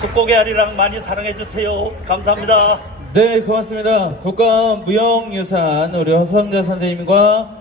숙고개 아리랑 많이 사랑해 주세요. 감사합니다. 네, 고맙습니다. 국가무형유산 우리 허성자 선생님과